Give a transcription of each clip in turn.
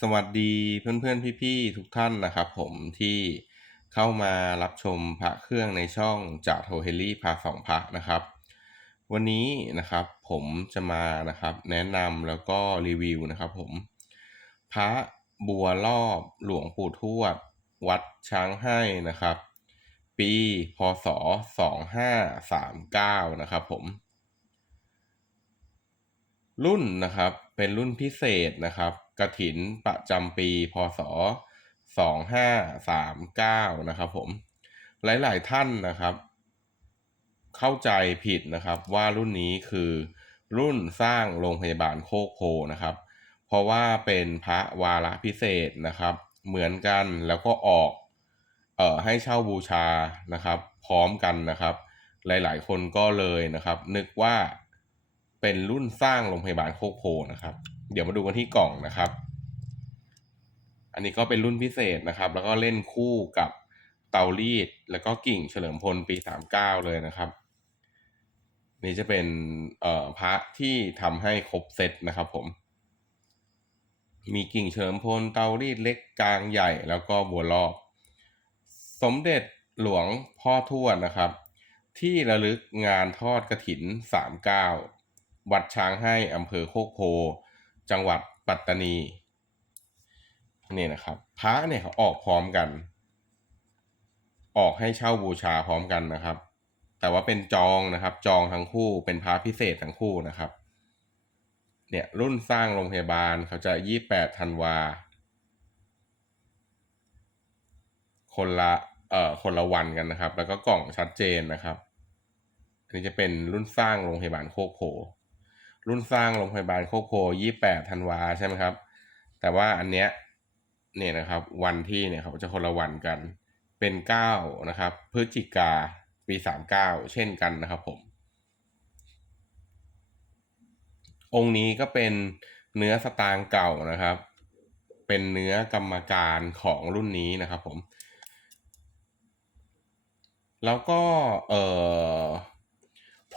สวัสดีเพื่อนๆ พี่ๆ ทุกท่านนะครับผมที่เข้ามารับชมพระเครื่องในช่องจากโทเฮลี่พาสองพระนะครับ วันนี้นะครับผมจะมานะครับแนะนำแล้วก็รีวิวนะครับผมพระบัวรอบหลวงปู่ทวด วัดช้างให้นะครับ ปีพศ 2539 นะครับผม รุ่นนะครับเป็นรุ่นพิเศษนะครับ กระถินประจำปีพศ 2539 นะครับผม หลายๆท่านนะครับ เข้าใจผิดนะครับว่ารุ่นนี้คือรุ่นสร้างโรงพยาบาลโคกโพนะครับ เพราะว่าเป็นพระวาระพิเศษนะครับ เหมือนกันแล้วก็ออกเอ่อให้เช่าบูชานะครับ พร้อมกันนะครับ หลายๆ คนก็เลยนะครับ นึกว่าเป็นรุ่นสร้างโรงพยาบาลโคกโพนะครับ เดี๋ยวมาดูกันที่กล่องนะครับ อันนี้ก็เป็นรุ่นพิเศษนะครับ แล้วก็เล่นคู่กับเตารีด แล้วก็กิ่งเฉลิมพลปี 39 เลยนะครับ นี่จะเป็นเอ่อพระที่ทำให้ครบเซตนะครับผม มีกิ่งเฉลิมพลเตารีดเล็กกลางใหญ่แล้วก็บัวรอบ สมเด็จหลวงพ่อทวดนะครับ ที่ระลึกงานทอดกระถิน 39 วัดช้างให้อำเภอโคกโพ จังหวัดปัตตานีนี่นะครับพระเนี่ยเขาออกพร้อมกัน ออกให้เช่าบูชาพร้อมกันนะครับ แต่ว่าเป็นจองนะครับ จองทั้งคู่เป็นพระพิเศษทั้งคู่นะครับ เนี่ยรุ่นสร้างโรงพยาบาลเขาจะยี่แปดธันวา คนละเอ่อคนละวันกันนะครับ แล้วก็กล่องชัดเจนนะครับอันนี้จะเป็นรุ่นสร้างโรงพยาบาลโคกโพ รุ่นสร้างโรงพยาบาลโคโพยี่แปดธันวาใช่ไหมครับ แต่ว่าอันเนี้ยเนี่ยนะครับ วันที่เนี่ยครับจะคนละวันกัน เป็นเก้านะครับ พฤศจิกาปีสามเก้าเช่นกันนะครับผม องค์นี้ก็เป็นเนื้อสตางค์เก่านะครับ เป็นเนื้อกรรมการของรุ่นนี้นะครับผม แล้วก็เออ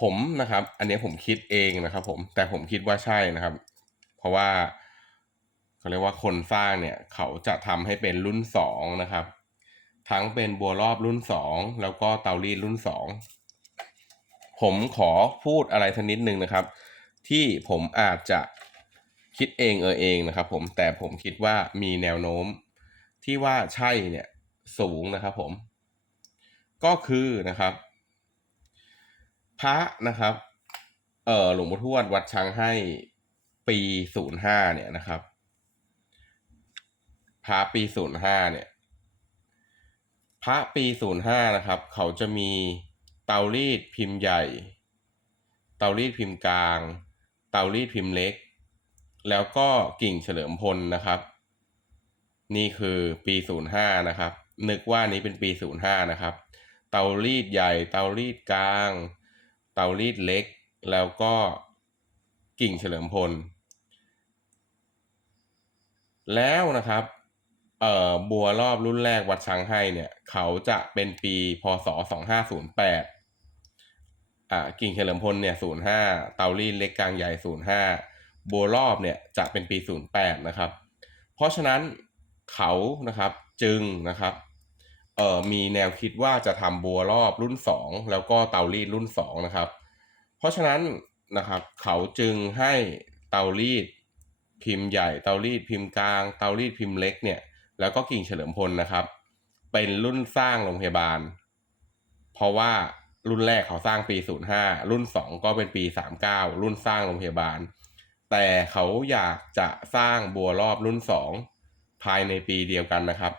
ผมนะครับ อันนี้ผมคิดเองนะครับ ผมแต่ผมคิดว่าใช่นะครับ เพราะว่าเขาเรียกว่าคนสร้างเนี่ย เขาจะทำให้เป็นรุ่นสองนะครับ ทั้งเป็นบัวรอบรุ่นสองแล้วก็เตารีดรุ่นสองผมขอพูดอะไรสักนิดนึงนะครับ ที่ผมอาจจะคิดเองเออเองนะครับ ผมแต่ผมคิดว่ามีแนวโน้มที่ว่าใช่เนี่ยสูงนะครับ ผม ก็คือนะครับ พระนะครับ เออหลวงพ่อทวดวัดช้างให้ปีศูนย์ห้าเนี่ยนะครับพระปีศูนย์ห้าเนี่ย พระปีศูนย์ห้านะครับ เขาจะมีเตารีดพิมพ์ใหญ่ เตารีดพิมพ์กลาง เตารีดพิมพ์เล็ก แล้วก็กิ่งเฉลิมพลนะครับ นี่คือปีศูนย์ห้านะครับ นึกว่านี้เป็นปีศูนย์ห้านะครับ เตารีดใหญ่ เตารีดกลาง ตารีดเล็ก แล้วก็กิ่งเฉลิมพล แล้วนะครับเอ่อบัวรอบรุ่นแรกวัดช้างให้เนี่ย เขาจะเป็นปีพศสองห้าศูนย์แปดอ่ากิ่งเฉลิมพลเนี่ยศูนย์ห้าเตารีดเล็กกลางใหญ่ศูนย์ห้าบัวรอบเนี่ยจะเป็นปีศูนย์แปดนะครับ เพราะฉะนั้นเขานะครับจึงนะครับ เอ่อมีแนวคิดว่าจะทำบัวรอบรุ่นสองแล้วก็เตารีดรุ่นสองนะครับ เพราะฉะนั้นนะครับเขาจึงให้เตารีดพิมพ์ใหญ่เตารีดพิมพ์กลาง เตารีดพิมพ์เล็กเนี่ยแล้วก็กิ่งเฉลิมพลนะครับ เป็นรุ่นสร้างโรงพยาบาล เพราะว่ารุ่นแรกเขาสร้างปี 05 รุ่น 2 ก็เป็นปี 39 รุ่นสร้างโรงพยาบาล แต่เขาอยากจะสร้างบัวรอบรุ่น 2 ภายในปีเดียวกันนะครับ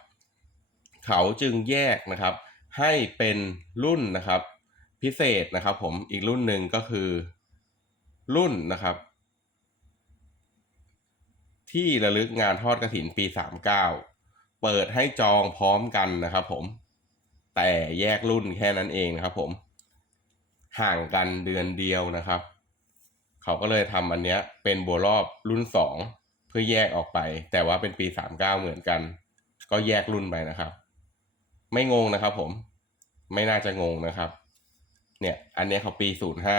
เขาจึงแยกนะครับ ให้เป็นรุ่นนะครับ พิเศษนะครับ ผมอีกรุ่นหนึ่งก็คือ รุ่นนะครับ ที่ระลึกงานทอดกระถินปี 39 เปิดให้จองพร้อมกันนะครับ ผม แต่แยกรุ่นแค่นั้นเองนะครับ ผม ห่างกันเดือนเดียวนะครับ เขาก็เลยทำอันเนี้ย เป็นบัวรอบรุ่นสองเพื่อแยกออกไป แต่ว่าเป็นปีสามเก้าเหมือนกันก็แยกรุ่นไปนะครับ ไม่งงนะครับผม ไม่น่าจะงงนะครับ เนี่ย อันนี้เขาปีศูนย์ห้า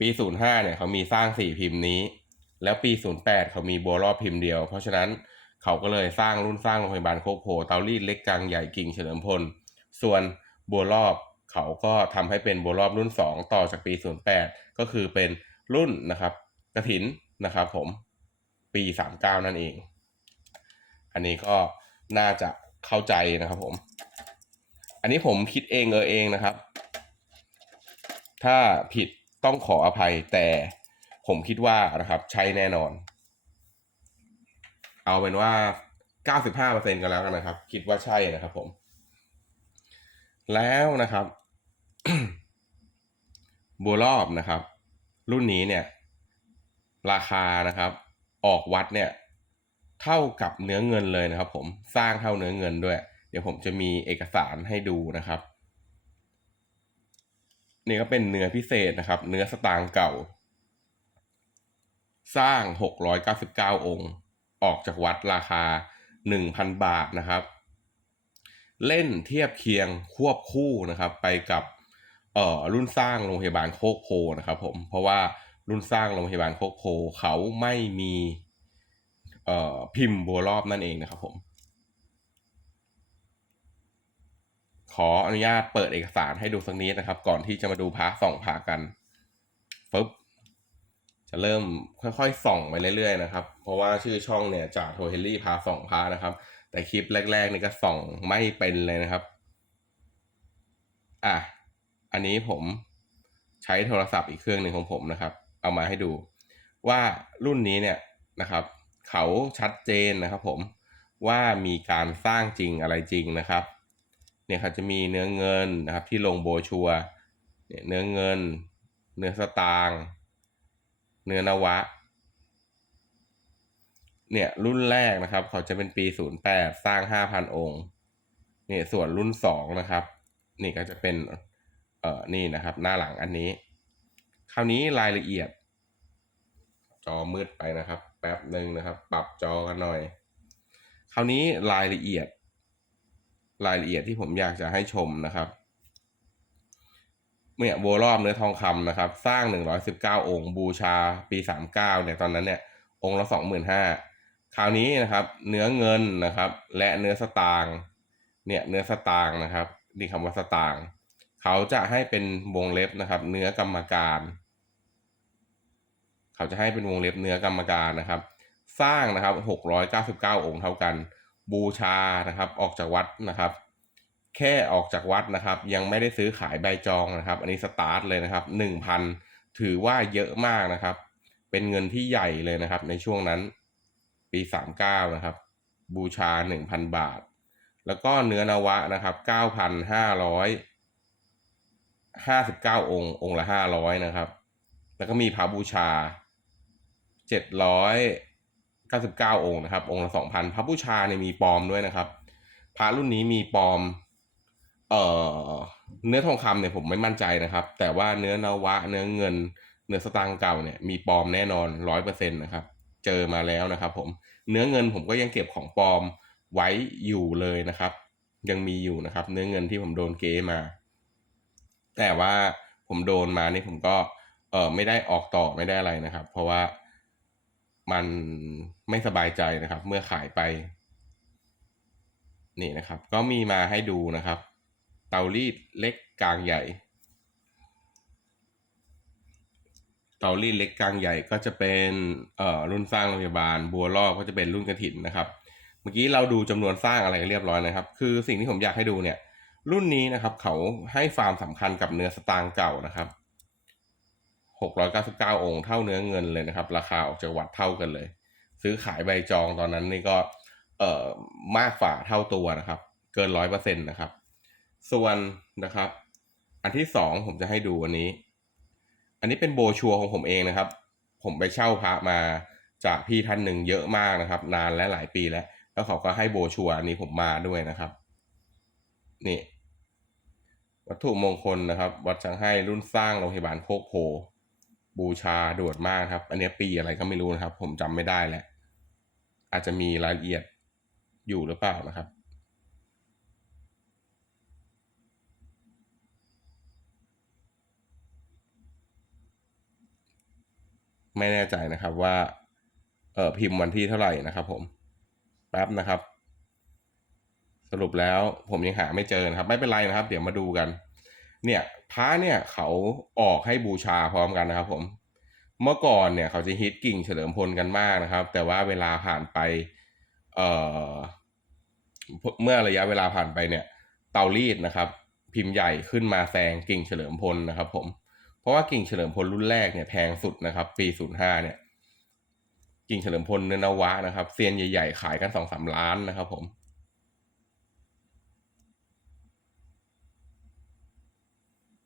ปีศูนย์ห้าเนี่ยเขามีสร้างสี่พิมพ์นี้ แล้วปีศูนย์แปดเขามีบัวรอบพิมพ์เดียว เพราะฉะนั้นเขาก็เลยสร้างรุ่นสร้างโรงพยาบาลโคกโพเตารีดเล็กกลางใหญ่กิ่งเฉลิมพล ส่วนบัวรอบเขาก็ทำให้เป็นบัวรอบรุ่น 2 ต่อจากปี 08 ก็คือเป็นรุ่นนะครับกระถินนะครับผมปี 39 นั่นเอง อันนี้ก็น่าจะเข้าใจนะครับผม อันนี้ผมคิดเองเออเองนะครับ ถ้าผิดต้องขออภัยแต่ผมคิดว่านะครับ ใช่แน่นอน เอาเป็นว่า 95%กันแล้วกันนะครับ คิดว่าใช่นะครับผม แล้วนะครับ บัวรอบนะครับ รุ่นนี้เนี่ย ราคานะครับ ออกวัดเนี่ย เท่ากับเนื้อเงินเลยนะครับ ผมสร้างเท่าเนื้อเงินด้วย เดี๋ยวผมจะมีเอกสารให้ดูนะครับ นี่ก็เป็นเนื้อพิเศษนะครับ เนื้อสตางค์เก่า สร้าง 699 องค์ ออกจากวัดราคา 1,000 บาทนะครับ เล่นเทียบเคียงควบคู่นะครับ ไปกับเอ่อรุ่นสร้างโรงพยาบาลโคกโพนะครับผมเพราะว่ารุ่นสร้างโรงพยาบาลโคกโพเขาไม่มีเอ่อพิมพ์บัวรอบนั่นเองนะครับผม ขออนุญาตเปิดเอกสารให้ดูสักนิดนะครับ ก่อนที่จะมาดูพาส่องพากันปึ๊บจะเริ่มค่อยๆ ส่องไปเรื่อยๆนะครับ เพราะว่าชื่อช่องเนี่ยจากโทเฮลลี่พาส่องพานะครับ แต่คลิปแรกๆนี่ก็ส่องไม่เป็นเลยนะครับ อะ อันนี้ผมใช้โทรศัพท์อีกเครื่องหนึ่งของผมนะครับ เอามาให้ดู ว่ารุ่นนี้เนี่ยนะครับ เขาชัดเจนนะครับผมว่ามีการสร้างจริงอะไรจริงนะครับ เนี่ยเขาจะมีเนื้อเงินนะครับที่ลงโบชัวเนี่ยเนื้อเงิน เนื้อสตางค์เนื้อนวะเนี่ยรุ่นแรกนะครับ เขาจะเป็นปี 08 สร้าง 5,000 องค์เนี่ยส่วนรุ่น 2 นะครับ นี่ก็จะเป็นเอ่อนี่นะครับ หน้าหลังอันนี้ คราวนี้รายละเอียด จอมืดไปนะครับ แป๊บหนึ่งนะครับ ปรับจอกันหน่อย คราวนี้รายละเอียด รายละเอียดที่ผมอยากจะให้ชมนะครับเนี่ยโวรอบเนื้อทองคำนะครับ สร้าง 119 องค์ บูชาปี 39เนี่ยตอนนั้นเนี่ยองค์ละ 25,000คราวนี้นะครับ เนื้อเงินนะครับ และเนื้อสตางค์เนี่ยเนื้อสตางค์นะครับนี่คำว่าสตางค์เขาจะให้เป็นวงเล็บนะครับ เนื้อกรรมการ เขาจะให้เป็นวงเล็บเนื้อกรรมการนะครับ สร้างนะครับ 699 องค์เท่ากัน บูชานะครับออกจากวัดนะครับ แค่ออกจากวัดนะครับ ยังไม่ได้ซื้อขายใบจองนะครับ อันนี้สตาร์ทเลยนะครับ1,000 ถือว่าเยอะมากนะครับ เป็นเงินที่ใหญ่เลยนะครับ ในช่วงนั้น ปี 39 นะครับ บูชา 1,000 บาท แล้วก็เนื้อนวะนะครับ 9,559 องค์ องค์ละ 500 นะครับ แล้วก็มีพระบูชา 99 องค์นะครับ องค์ละ2,000 พระบูชาเนี่ยมีปลอมด้วยนะครับ พระรุ่นนี้มีปลอม เอ่อ เนื้อทองคำเนี่ยผมไม่มั่นใจนะครับ แต่ว่าเนื้อนวะ เนื้อเงิน เนื้อสตางค์เก่าเนี่ยมีปลอมแน่นอนร้อยเปอร์เซ็นต์นะครับ เจอมาแล้วนะครับ ผม เนื้อเงินผมก็ยังเก็บของปลอมไว้อยู่เลยนะครับ ยังมีอยู่นะครับ เนื้อเงินที่ผมโดนเก๊มา แต่ว่าผมโดนมานี่ผมก็ เออไม่ได้ออกต่อไม่ได้อะไรนะครับ เพราะว่า มันไม่สบายใจนะครับ เมื่อขายไป นี่นะครับ ก็มีมาให้ดูนะครับ เตารีดเล็กกลางใหญ่ เตารีดเล็กกลางใหญ่ก็จะเป็นเอ่อรุ่นสร้างโรงพยาบาล บัวรอบก็จะเป็นรุ่นกระถินนะครับ เมื่อกี้เราดูจำนวนสร้างอะไรเรียบร้อยนะครับ คือสิ่งที่ผมอยากให้ดูเนี่ย รุ่นนี้นะครับ เขาให้ความสำคัญกับเนื้อสตางค์เก่านะครับ 699 องค์เท่าเนื้อเงินเลยนะครับ ราคาออกจากวัดเท่ากันเลย ซื้อขายใบจองตอนนั้นนี่ก็เอ่อมากฝ่าเท่าตัวนะครับ เกินร้อยเปอร์เซ็นต์นะครับ ส่วนนะครับ อันที่สองผมจะให้ดูอันนี้ อันนี้เป็นโบชัวของผมเองนะครับ ผมไปเช่าพระมาจากพี่ท่านหนึ่งเยอะมากนะครับ นานและหลายปีแล้ว แล้วเขาก็ให้โบชัวอันนี้ผมมาด้วยนะครับ นี่ วัตถุมงคลนะครับ วัดชังให้รุ่นสร้างโรงพยาบาลโคกโพ บูชาโด่วนมากครับ อันนี้ปีอะไรก็ไม่รู้นะครับ ผมจำไม่ได้แหล้วอาจจะมีรายละเอียดอยู่หรือเปล่านะครับ ไม่แน่ใจนะครับว่า เออพิมพ์วันที่เท่าไหร่นะครับ ผมแป๊บนะครับ สรุปแล้วผมยังหาไม่เจอนะครับ ไม่เป็นไรนะครับ เดี๋ยวมาดูกัน เนี่ยพระเนี่ยเขาออกให้บูชาพร้อมกันนะครับผมเมื่อก่อนเนี่ยเขาจะฮิตกิ่งเฉลิมพลกันมากนะครับ แต่ว่าเวลาผ่านไปเอ่อเมื่อระยะเวลาผ่านไปเนี่ย เตารีดนะครับ พิมพ์ใหญ่ขึ้นมาแซงกิ่งเฉลิมพลนะครับผมเพราะว่ากิ่งเฉลิมพลรุ่นแรกเนี่ยแพงสุดนะครับ ปีศูนย์ห้าเนี่ยกิ่งเฉลิมพลเนื้อนวะนะครับเซียนใหญ่ๆขายกันสองสามล้านนะครับผม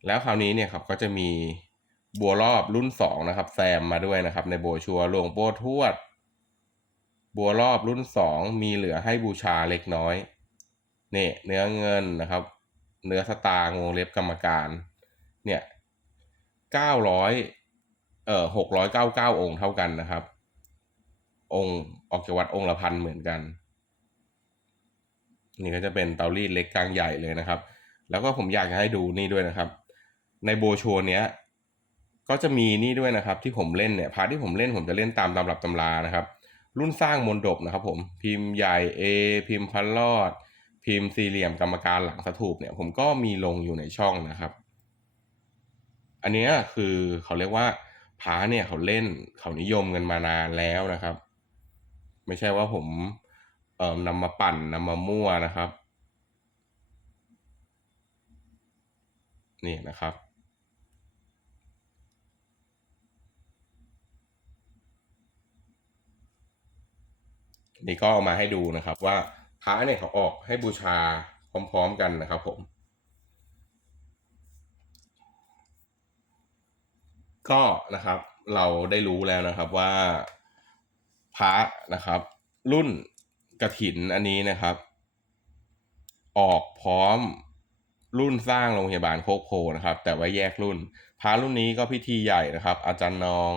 แล้วคราวนี้เนี่ยครับก็จะมีบัวรอบรุ่นสองนะครับแซมมาด้วยนะครับ ในโบชัวหลวงโป้ทวด บัวรอบรุ่นสองมีเหลือให้บูชาเล็กน้อยเนี่ยเนื้อเงินนะครับ เนื้อสตางวงเล็บกรรมการ เนี่ยเก้าร้อยเอ่อหกร้อยเก้าเก้าองค์เท่ากันนะครับ องค์ออกจากวัดองค์ละพันเหมือนกัน นี่ก็จะเป็นเตารีดเล็กกลางใหญ่เลยนะครับ แล้วก็ผมอยากจะให้ดูนี่ด้วยนะครับ ในโบชัวเนี้ยก็จะมีนี่ด้วยนะครับ ที่ผมเล่นเนี่ยพาร์ทที่ผมเล่นผมจะเล่นตามตำรับตำรานะครับ รุ่นสร้างมนดบนะครับ ผมพิมพ์ใหญ่ A พิมพ์พันลอด พิมพ์สี่เหลี่ยมกรรมการหลังสถูปเนี่ย ผมก็มีลงอยู่ในช่องนะครับ อันนี้คือเขาเรียกว่าพาเนี่ยเขาเล่นเขานิยมกันมานานแล้วนะครับ ไม่ใช่ว่าผมเอ่อนำมาปั่นนำมามั่วนะครับนี่นะครับ นี่ก็เอามาให้ดูนะครับว่าพระเนี่ยเขาออกให้บูชาพร้อมๆกันนะครับผม ก็นะครับเราได้รู้แล้วนะครับว่าพระนะครับ รุ่นกระถินอันนี้นะครับ ออกพร้อมรุ่นสร้างโรงพยาบาลโคกโพนะครับ แต่ว่าแยกรุ่น พระรุ่นนี้ก็พิธีใหญ่นะครับ อาจารย์นอง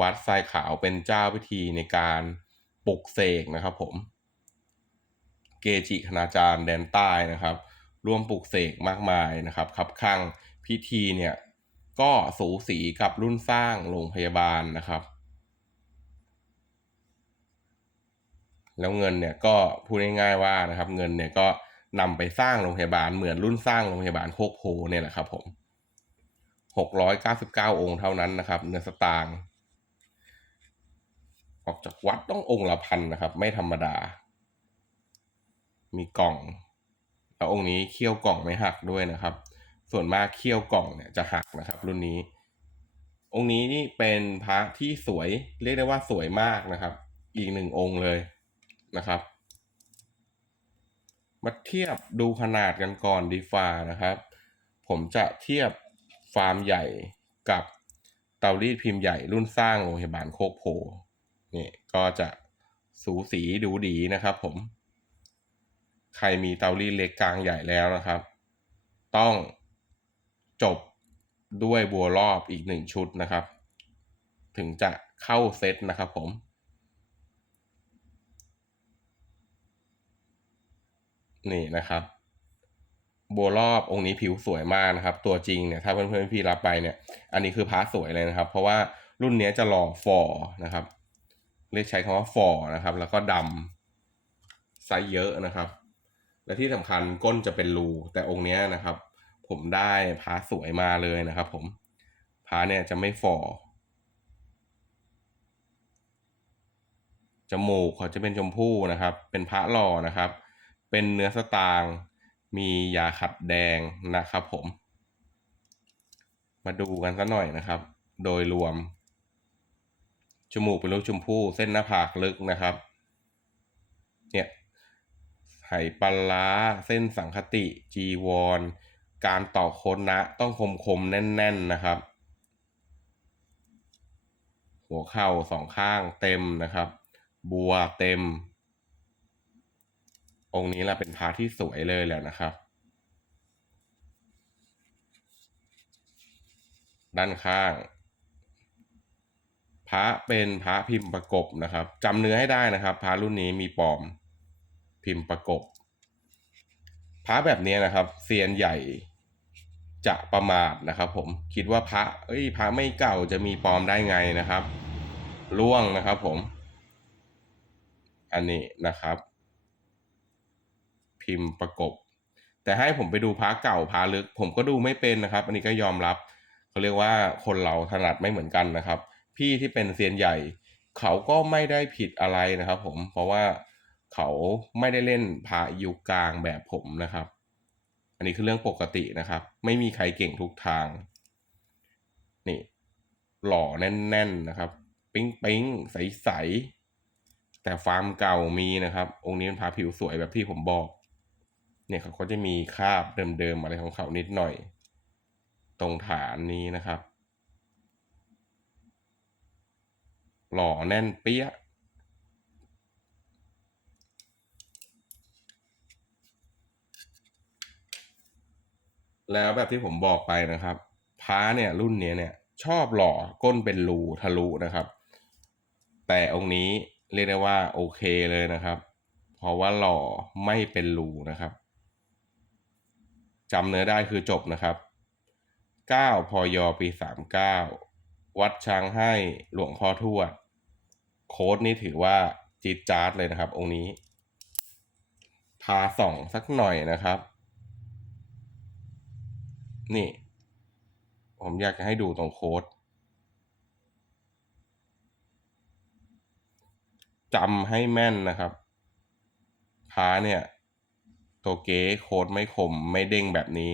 วัดทรายขาวเป็นเจ้าพิธีในการ ปลุกเสกนะครับผม เกจิคณาจารย์แดนใต้นะครับ ร่วมปลุกเสกมากมายนะครับขับข้างพิธีเนี่ยก็สูสีกับรุ่นสร้างโรงพยาบาลนะครับ แล้วเงินเนี่ยก็พูดง่ายๆว่านะครับ เงินเนี่ยก็นำไปสร้างโรงพยาบาลเหมือนรุ่นสร้างโรงพยาบาลโคกโพเนี่ยแหละครับผมหกร้อยเก้าสิบเก้าองค์เท่านั้นนะครับเนื้อสตางค์ ออกจากวัดต้ององค์ละพันนะครับ ไม่ธรรมดา มีกล่องแล้วองค์นี้เขี้ยวกล่องไม่หักด้วยนะครับ ส่วนมากเขี้ยวกล่องเนี่ยจะหักนะครับ รุ่นนี้ องค์นี้นี่เป็นพระที่สวยเรียกได้ว่าสวยมากนะครับ อีกหนึ่งองค์เลยนะครับ มาเทียบดูขนาดกันก่อนดีฟานะครับ ผมจะเทียบฟาร์มใหญ่กับเตารีดพิมพ์ใหญ่รุ่นสร้างโรงพยาบาลโคกโพ นี่ก็จะสูสีดูดีนะครับผม ใครมีเตารีดเล็กกลางใหญ่แล้วนะครับ ต้องจบด้วยบัวรอบอีกหนึ่งชุดนะครับ ถึงจะเข้าเซตนะครับผมนี่นะครับ บัวรอบองค์นี้ผิวสวยมากนะครับ ตัวจริงเนี่ยถ้าเพื่อนๆพี่รับไปเนี่ย อันนี้คือพาสวยเลยนะครับ เพราะว่ารุ่นนี้จะหล่อฟอนะครับ เรียกใช้คำว่าฟอนะครับ แล้วก็ดำไซส์เยอะนะครับ และที่สำคัญก้นจะเป็นรู แต่องค์นี้นะครับ ผมได้พาสวยมาเลยนะครับ ผมพาเนี่ยจะไม่ฟอจมูกเขาจะเป็นชมพู่นะครับ เป็นพระหล่อนะครับ เป็นเนื้อสตาง มียาขัดแดงนะครับ ผม มาดูกันสักหน่อยนะครับ โดยรวม จมูกเป็นรูปชมพู่เส้นหน้าผากลึกนะครับ เนี่ยไหปลาร้าเส้นสังคติ จีวร การต่อโคนนะ ต้องคมคมแน่น ๆนะครับ หัวเข่าสองข้างเต็มนะครับ บัวเต็ม องค์นี้แหละเป็นพาที่สวยเลยแหละนะครับ ด้านข้าง ระเป็นพระพิมพ์ประกบนะครับจำเนื้อให้ได้นะครับพระรุ่นนี้มีปลอมพิมพ์ประกบพระแบบนี้นะครับเซียนใหญ่จะประมาทนะครับ ผมคิดว่าพระเอ้ยพระไม่เก่าจะมีปลอมได้ไงนะครับล่วงนะครับ ผม อันนี้นะครับ พิมพ์ประกบ แต่ให้ผมไปดูพระเก่าพระลึก ผมก็ดูไม่เป็นนะครับ อันนี้ก็ยอมรับเขาเรียกว่าคนเราถนัดไม่เหมือนกันนะครับ พี่ที่เป็นเซียนใหญ่ เขาก็ไม่ได้ผิดอะไรนะครับ ผมเพราะว่าเขาไม่ได้เล่นพระยุคกลางแบบผมนะครับ อันนี้คือเรื่องปกตินะครับ ไม่มีใครเก่งทุกทาง นี่ หล่อแน่น ๆนะครับ ปิ๊งปิ๊งใสๆแต่ฟาร์มเก่ามีนะครับ องค์นี้เป็นพาผิวสวยแบบที่ผมบอกเนี่ยเขาก็จะมีคราบเดิมๆอะไรของเขานิดหน่อย ตรงฐานนี้นะครับ หล่อแน่นเปี้ย แล้วแบบที่ผมบอกไปนะครับพระเนี่ยรุ่นนี้เนี่ยชอบหล่อก้นเป็นรูทะลุนะครับ แต่องค์นี้เรียกได้ว่าโอเคเลยนะครับ เพราะว่าหล่อไม่เป็นรูนะครับจำเนื้อได้คือจบนะครับ9พยอปี 39 วัดช้างให้หลวงพ่อทวด โค้ดนี่ถือว่าจีดจาร์ดเลยนะครับ องค์นี้ พาส่องสักหน่อยนะครับ นี่ ผมอยากจะให้ดูตรงโค้ดจำให้แม่นนะครับ พาเนี่ย ตัวเก๋โค้ดไม่คมไม่เด้งแบบนี้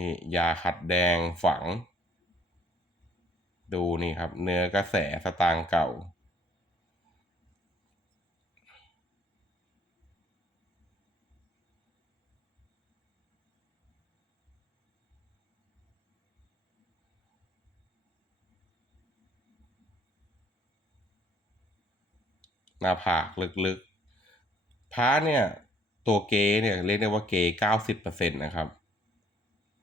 นี่ยาขัดแดงฝัง ดูนี่ครับ เนื้อกระแสสตางเก่า หน้าผากลึกๆพระเนี่ย ตัวเกเนี่ย เรียกได้ว่าเกเก้าสิบเปอร์เซ็นตนะครับ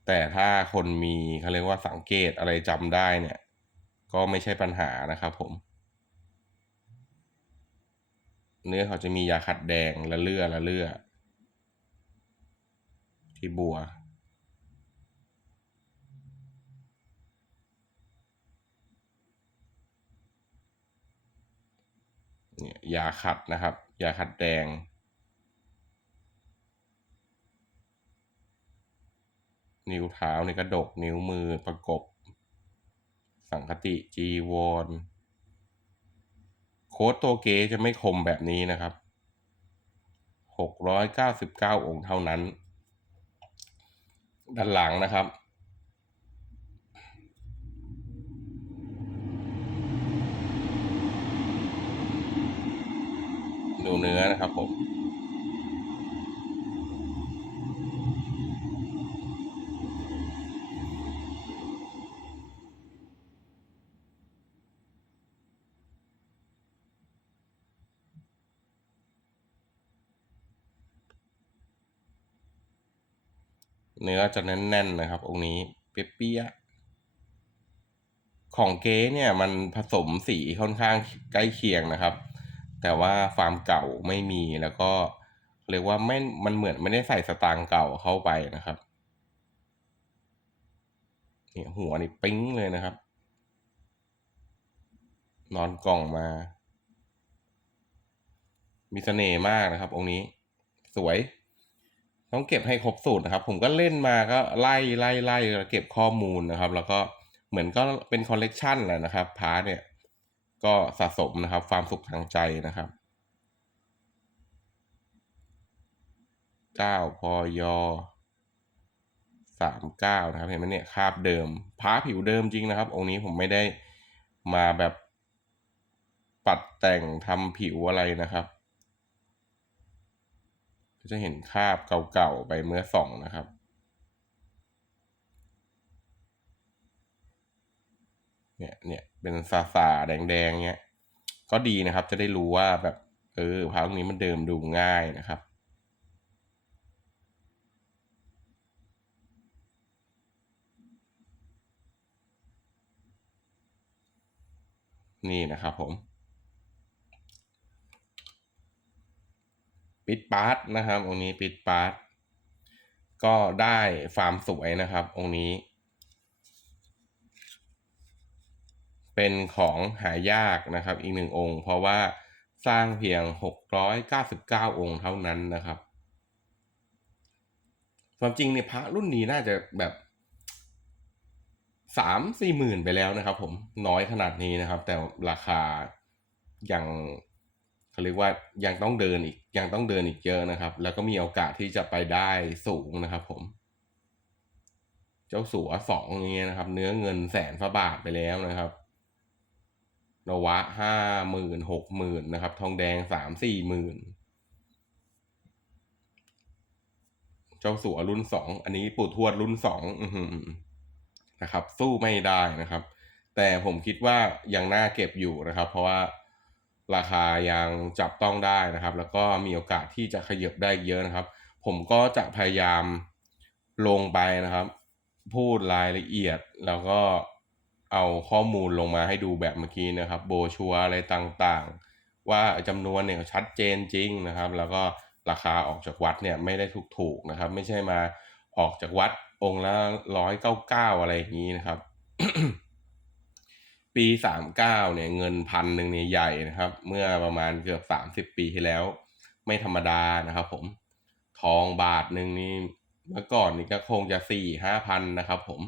แต่ถ้าคนมีเขาเรียกว่าสังเกตอะไรจำได้เนี่ย ก็ไม่ใช่ปัญหานะครับผม เนื้อเขาจะมียาขัดแดงละเลื่อละเลื่อที่บัวเนี่ยยาขัดนะครับ ยาขัดแดง นิ้วเท้าในกระดก นิ้วมือประกบ สังคติจีวร โค้ดตัวเกจะไม่คมแบบนี้นะครับหกร้อยเก้าสิบเก้าองค์เท่านั้น ด้านหลังนะครับดูเนื้อนะครับผม เนื้อจะแน่นๆนะครับ องค์นี้เปี้ยๆของเก๊เนี่ยมันผสมสีค่อนข้างใกล้เคียงนะครับ แต่ว่าฟาร์มเก่าไม่มีแล้วก็เรียกว่าไม่มันเหมือนไม่ได้ใส่สตางค์เก่าเข้าไปนะครับนี่หัวนี่ปิ้งเลยนะครับ นอนกล่องมา มีเสน่ห์มากนะครับ องค์นี้สวย ต้องเก็บให้ครบสูตรนะครับ ผมก็เล่นมาก็ไล่ไล่ไล่เก็บข้อมูลนะครับ แล้วก็เหมือนก็เป็นคอลเลกชันแหละนะครับพาร์ทเนี่ย ก็สะสมนะครับ ความสุขทางใจนะครับเก้าพอยสามเก้านะครับเห็นไหมเนี่ยคาบเดิมพาผิวเดิมจริงนะครับ องค์นี้ผมไม่ได้มาแบบปัดแต่งทำผิวอะไรนะครับ จะเห็นคาบเก่าๆไปเมื่อสองนะครับ เนี่ยเนี่ยเป็นซาซาแดงๆเนี้ยก็ดีนะครับ จะได้รู้ว่าแบบ เออพาตรงนี้มันเดิมดูง่ายนะครับนี่นะครับผม ปิดปาร์ตนะครับองค์นี้ปิดปาร์ตก็ได้ฟาร์มสวยนะครับ องค์นี้ เป็นของหายากนะครับ อีกหนึ่งองค์ เพราะว่าสร้างเพียง 699 องค์เท่านั้นนะครับความจริงเนี่ยพระรุ่นนี้น่าจะแบบสามสี่หมื่นไปแล้วนะครับ ผมน้อยขนาดนี้นะครับ แต่ราคาอยัง เขาเรียกว่ายังต้องเดินอีกยังต้องเดินอีกเยอะนะครับ แล้วก็มีโอกาสที่จะไปได้สูงนะครับ ผม เจ้าสัวสองเงี้ยนะครับ เนื้อเงินแสนพระบาทไปแล้วนะครับนวะห้าหมื่นหกหมื่นนะครับ ทองแดงสามสี่หมื่นเจ้าสัวรุ่นสองอันนี้ปู่ทวดรุ่นสองนะครับ สู้ไม่ได้นะครับ แต่ผมคิดว่ายังน่าเก็บอยู่นะครับ เพราะว่า ราคายังจับต้องได้นะครับ แล้วก็มีโอกาสที่จะขยับได้เยอะนะครับ ผมก็จะพยายามลงไปนะครับ พูดรายละเอียดแล้วก็เอาข้อมูลลงมาให้ดูแบบเมื่อกี้นะครับ โบชัวอะไรต่างๆ ว่าจำนวนเนี่ยชัดเจนจริงนะครับ แล้วก็ราคาออกจากวัดเนี่ยไม่ได้ถูกๆนะครับ ไม่ใช่มาออกจากวัดองค์ละร้อยเก้าเก้าอะไรอย่างนี้นะครับ ปีสามเก้าเนี่ยเงินพันหนึ่งเนี่ยใหญ่นะครับ เมื่อประมาณเกือบสามสิบปีที่แล้ว ไม่ธรรมดานะครับ ผมทองบาทหนึ่งนี่เมื่อก่อนนี่ก็คงจะสี่ห้าพันนะครับ ผม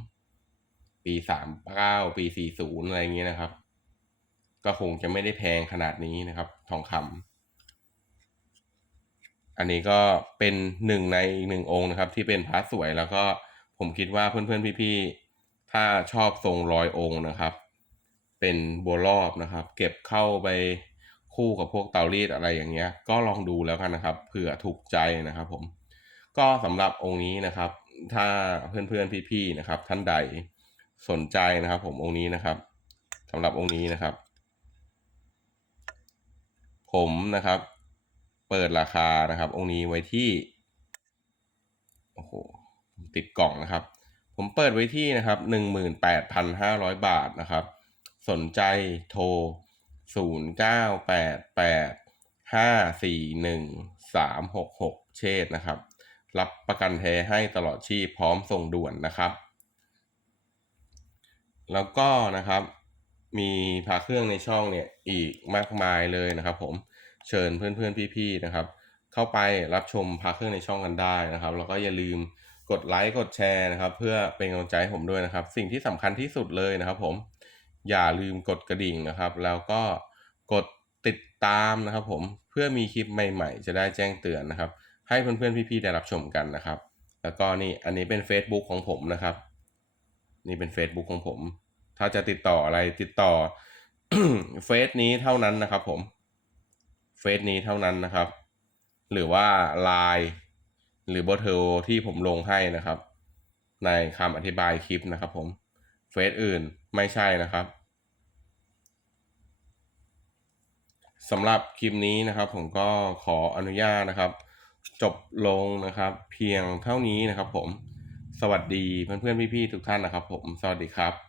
ปีสามเก้าปีสี่ศูนย์อะไรอย่างเงี้ยนะครับ ก็คงจะไม่ได้แพงขนาดนี้นะครับ ทองคำอันนี้ก็เป็นหนึ่งในอีกหนึ่งองค์นะครับ ที่เป็นพระสวยแล้วก็ผมคิดว่าเพื่อนๆพี่ๆถ้าชอบทรงรอยองค์นะครับ เป็นบัวรอบนะครับ เก็บเข้าไปคู่กับพวกเตารีดอะไรอย่างเงี้ย ก็ลองดูแล้วกันนะครับเผื่อถูกใจนะครับผมก็สำหรับองค์นี้นะครับ ถ้าเพื่อนๆพี่ๆนะครับ ท่านใดสนใจนะครับ ผมองค์นี้นะครับสำหรับองค์นี้นะครับ ผมนะครับ เปิดราคานะครับ องค์นี้ไว้ที่โอ้โหติดกล่องนะครับ ผมเปิดไว้ที่นะครับหนึ่งหมื่นแปดพันห้าร้อยบาทนะครับ สนใจโทรศูนย์เก้าแปดแปดห้าสี่หนึ่งสามหกหกเชษนะครับ รับประกันแท้ให้ตลอดชีพพร้อมส่งด่วนนะครับ แล้วก็นะครับ มีพาเครื่องในช่องเนี่ยอีกมากมายเลยนะครับ ผมเชิญเพื่อนๆพี่ๆนะครับ เข้าไปรับชมพาเครื่องในช่องกันได้นะครับ แล้วก็อย่าลืมกดไลค์กดแชร์นะครับ เพื่อเป็นกำลังใจให้ผมด้วยนะครับ สิ่งที่สำคัญที่สุดเลยนะครับ ผม อย่าลืมกดกระดิ่งนะครับ แล้วก็กดติดตามนะครับผมเพื่อมีคลิปใหม่ๆ จะได้แจ้งเตือนนะครับ ให้เพื่อนๆพี่ๆได้รับชมกันนะครับ แล้วก็นี่อันนี้เป็น Facebook ของผมนะครับ นี่เป็น Facebook ของผม ถ้าจะติดต่ออะไรติดต่อเฟซนี้เท่านั้นนะครับผมเฟซนี้เท่านั้นนะครับ หรือว่า Line หรือเบอร์โทรที่ผมลงให้นะครับ ในคำอธิบายคลิปนะครับผมเฟซอื่น ไม่ใช่นะครับสำหรับคลิปนี้นะครับ ผมก็ขออนุญาตนะครับ จบลงนะครับ เพียงเท่านี้นะครับ ผมสวัสดีเพื่อนๆพี่ๆทุกท่านนะครับ ผมสวัสดีครับ